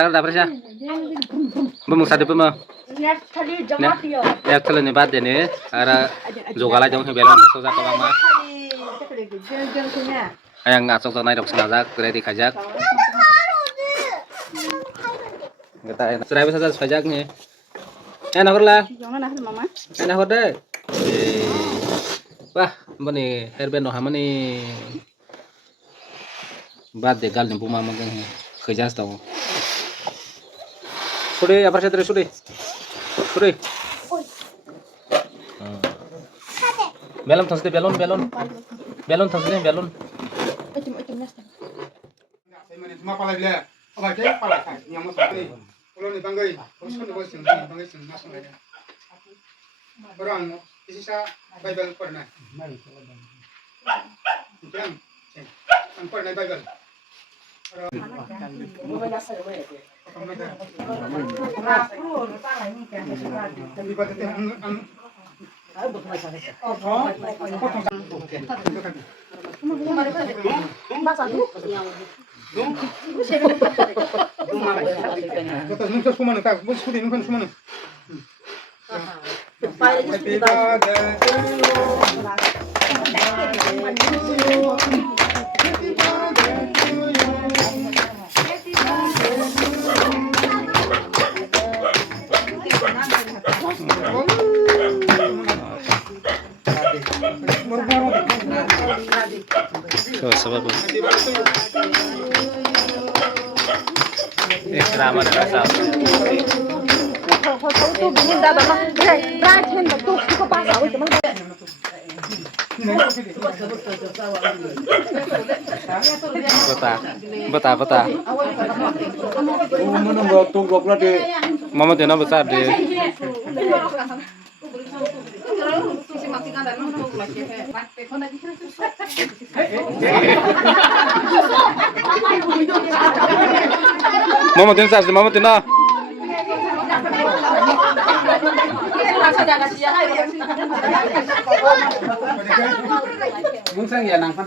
Dapat siya. Bumungsa di pemo. Ya kalau nih bad ini, ada jogala jauh nih belon susah kau mama. Ayang nggak sok naik dok senajak, ready kajak. Kita serai bisa sajak nih. Enak lah. Enak deh. Wah, mana herben doh mana nih. Bad deh gal nih puma mungkin kejas tau. Sudah apa sih terus sudah? Belum terus deh belum terus deh belum. Semua pala bila, apa aja pala kan, yang mau sampai, kalau nih banggai, terus kan banggai sih masuk aja. Orang isi sa Bible pernah. Jangan, kan pernah Bible. Oh, sebab ramah dan rasa. Beta. Mama tu nama besar deh. Mama tu sah, mama tu na. Mungkin ya nangkan.